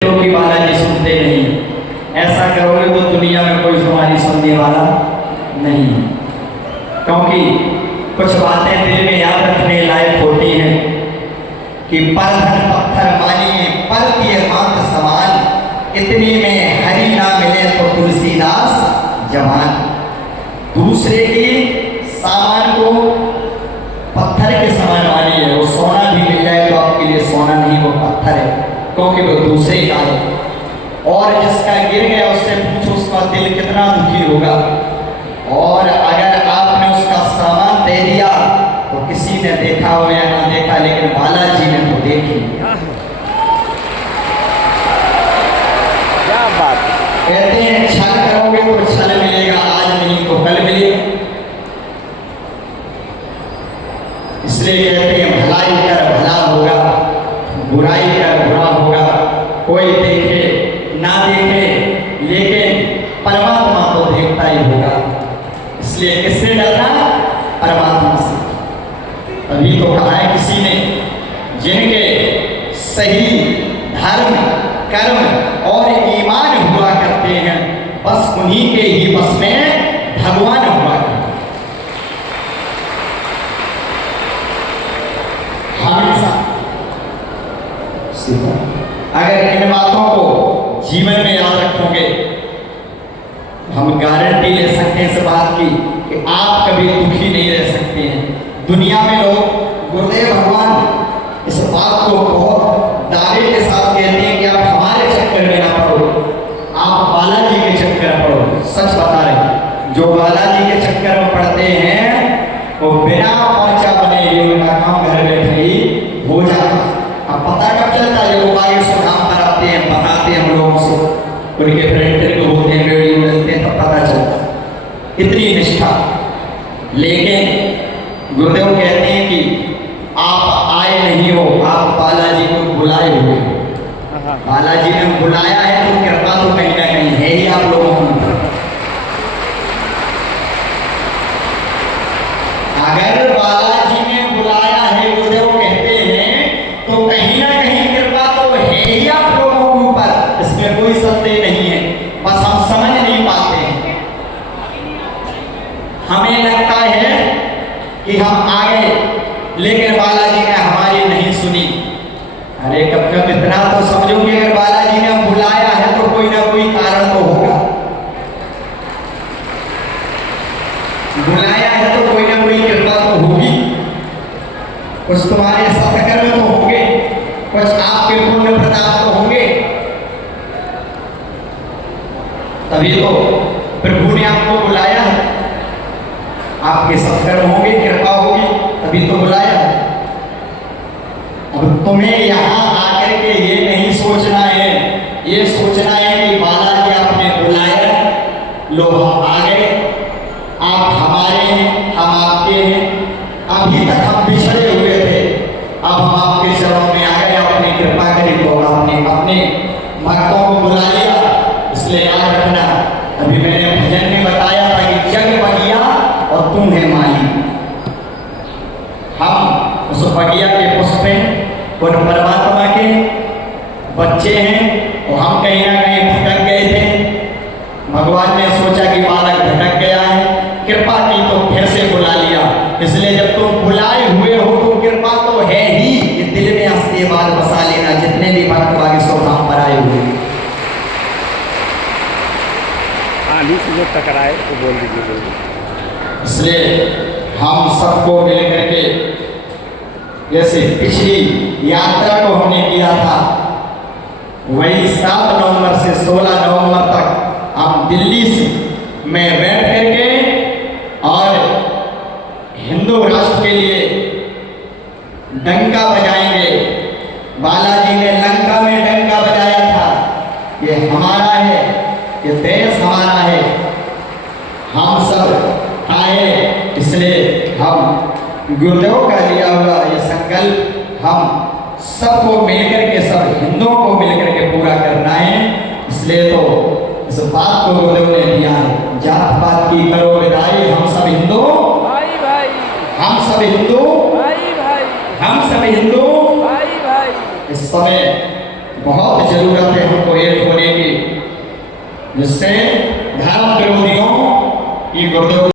क्योंकि बालाजी सुनते नहीं, ऐसा करोगे तो दुनिया में कोई तुम्हारी सुनने वाला नहीं। क्योंकि कुछ बातें दिल में याद रखने लायक होती हैं कि पर धन पत्थर मानिए पर दिए मात समान, इतने में हरि ना मिले तो तुलसीदास जवान। दूसरे की सामान को पत्थर के समान मानिए, वो सोना भी मिल जाए तो आपके लिए सोना नहीं, वो पत्थर है, क्योंकि वो दूसरे का है। और जिसका गिर गया उससे पूछो उसका दिल कितना दुखी होगा। और अगर आपने उसका सामान दे दिया तो किसी ने देखा हो या ना देखा, लेकिन बालाजी ने तो देखी। क्या बात है। कहते हैं छल करोगे तो छल मिलेगा, आज नहीं तो कल मिलेगा। इसलिए कहते हैं भलाई कर भला होगा, बुराई कर बुरा होगा। कोई देखे ना देखे लेकिन परमात्मा तो देखता ही होगा। इसलिए किससे डरना? परमात्मा से। अभी तो कहा है किसी ने, जिनके सही धर्म कर्म और ईमान हुआ करते हैं बस उन्हीं के ही बस में भगवान हुआ करते हैं। हमेशा अगर इन बातों को जीवन में याद रखोगे, हम गारंटी ले सकते हैं इस बात की कि आप कभी दुखी नहीं रह सकते हैं। दुनिया में लोग, गुरुदेव भगवान इस बात को बहुत दावे के साथ कहते हैं कि आप हमारे चक्कर में ना पड़ो, आप बालाजी के चक्कर में पड़ो। सच बता रहे, जो बालाजी के चक्कर में पड़ते हैं वो बिना पहुंचा बने ये उनका काम घर बैठे ही हो जाता। अब पता कब चलता है? लोग आगे से काम कराते हैं, बताते हैं हम लोगों से, उनके फ्रेंड को होते हैं, वीडियो मिलते हैं, तब पता चलता इतनी निष्ठा। लेकिन गुरुदेव कहते हैं कि आप आए नहीं हो, आप बालाजी को बुलाए हुए हो। बालाजी ने बुलाया है तो कृपा तो कहीं ना कहीं है ही आप लोगों को। अगर बालाजी ने बुलाया है, गुरुदेव कहते हैं, तो कहीं ना कहीं कृपा तो है ही आप लोगों के ऊपर, इसमें कोई संदेह नहीं है। बस हम समझ नहीं पाते हैं। हमें लगता है कि हम आ गए लेकिन बालाजी ने हमारी नहीं सुनी। अरे कब कब इतना तो समझो कि अगर बालाजी ने बुलाया है तो कोई ना कोई कारण तो होगा। बुलाया है तो कोई ना कोई कृपा तो होगी, कुछ तुम्हारे सत्कर्म तो होंगे, कुछ आपके पुण्य प्रताप तो होंगे, तभी तो प्रभु ने आपको बुलाया है। आपके सत्कर्म होंगे, कृपा होगी, तभी तो बुलाया है। अब तुम्हें यहाँ आकर के ये नहीं सोचना है, ये सोचना है कि बालाजी आपने बुलाया, लो हम आ गए, आप हमारे हैं, हम आपके हैं। अभी तक हम बिछड़े हुए थे, अब हम आपके चरणों में आ गए, अपनी कृपा करी तो आपने अपने भक्तों को बुला लिया। इसलिए याद रखना, अभी मैंने भजन में बताया था कि जग बगिया और तुम है माली। हम उस बगिया के पुष्प हैं, उन परमात्मा के बच्चे हैं, और हम कहीं ना कहीं भटक गए थे। भगवान ने सोचा कि बालक भटक गया है, कृपा की तो फिर से बुला लिया। इसलिए जब तुम बुलाए हुए हो तो कृपा तो है ही, ये दिल में अस्तेवाल बसा लेना। जितने भी भक्त बागेश्वर धाम पर आए हुए, जो टकराए तो बोल दीजिए। इसलिए हम सबको मिल करके, जैसे पिछली यात्रा को हमने किया था, वही 7 नवंबर से 16 नवंबर तक हम दिल्ली में बैठ करके और हिंदू राष्ट्र के लिए डंका बजाएंगे। बालाजी ने लंका में डंका बजाया था, ये हमारा है, ये देश हमारा है, हम सब आए। इसलिए हम गुरुदेव का लिया हुआ ये संकल्प हम सबको मिलकर के, सब हिंदुओं को मिलकर के पूरा करना है। इसलिए तो इस बात को गुरुदेव ने दिया है, जात पात की करो विदाई, हम सब हिंदू भाई भाई, हम सब हिंदू भाई भाई, हम सब हिंदू भाई भाई। इस समय बहुत जरूरत है हमको एक होने की, जिससे धर्म विरोधियों की गुर्दों